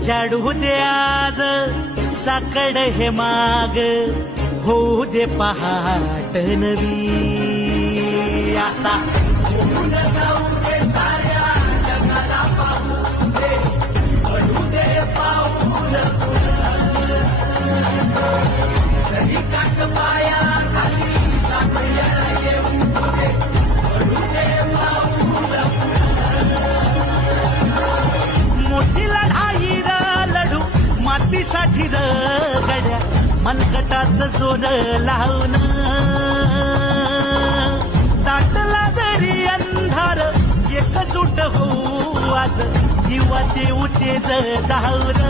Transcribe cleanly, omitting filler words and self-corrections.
उजाडू दे आज साकड हे माग, होऊ दे पहाट नवी. आता होऊन जाऊ दे साऱ्या जगाला पाहू दे, पडू दे पाऊल सरी काट पाया खाली सापड्याला येऊ दे, पडू दे पाऊल. मोठी लढाई र लढू मातीसाठी र गड्या, मनगटाच जोर लावून. दाटला जरी अंधार एकजूट होऊ आज, दिवा देऊ तेज धावून.